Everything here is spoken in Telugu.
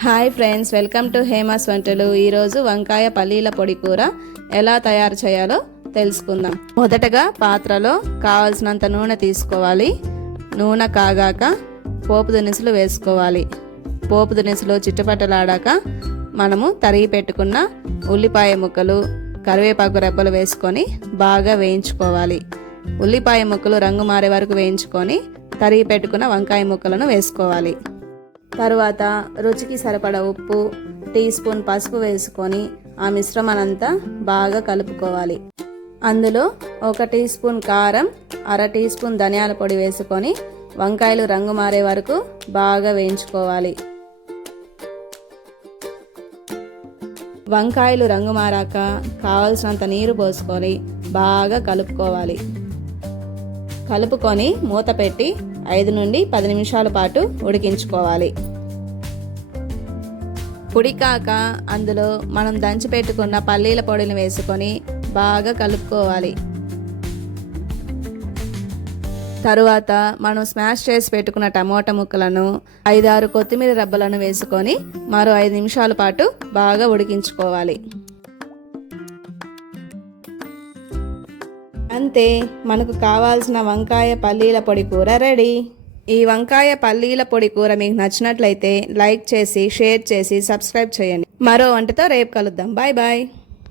Hi friends, welcome to Hema's వంటలు. ఈరోజు వంకాయ పల్లీల పొడి కూర ఎలా తయారు చేయాలో తెలుసుకుందాం. మొదటగా పాత్రలో కావాల్సినంత నూనె తీసుకోవాలి. నూనె కాగాక పోపు దినుసులు వేసుకోవాలి. పోపు దినుసులు చిట్టపట్టలాడాక మనము తరిగి పెట్టుకున్న ఉల్లిపాయ ముక్కలు, కరివేపాకు రెబ్బలు వేసుకొని బాగా వేయించుకోవాలి. ఉల్లిపాయ ముక్కలు రంగు మారే వరకు వేయించుకొని తరిగి పెట్టుకున్న వంకాయ ముక్కలను వేసుకోవాలి. తరువాత రుచికి సరిపడా ఉప్పు, టీ స్పూన్ పసుపు వేసుకొని ఆ మిశ్రమానంతా బాగా కలుపుకోవాలి. అందులో 1 టీ స్పూన్ కారం, అర టీ స్పూన్ ధనియాల పొడి వేసుకొని వంకాయలు రంగు మారే వరకు బాగా వేయించుకోవాలి. వంకాయలు రంగు మారాక కావలసినంత నీరు పోసుకొని బాగా కలుపుకోవాలి. కలుపుకొని మూత పెట్టి 5 నుండి 10 నిమిషాల పాటు ఉడికించుకోవాలి. ఉడికాక అందులో మనం దంచి పెట్టుకున్న పల్లీల పొడిని వేసుకొని బాగా కలుపుకోవాలి. తరువాత మనం స్మాష్ చేసి పెట్టుకున్న టమోటా ముక్కలను, 5-6 కొత్తిమీర రెబ్బలను వేసుకొని మరో 5 నిమిషాల పాటు బాగా ఉడికించుకోవాలి. అంతే, మనకు కావాల్సిన వంకాయ పల్లీల పొడి కూర రెడీ. ఈ వంకాయ పల్లీల పొడి కూర మీకు నచ్చినట్లయితే లైక్ చేసి, షేర్ చేసి, సబ్స్క్రైబ్ చేయండి. మరో వంటతో రేపు కలుద్దాం. Bye bye.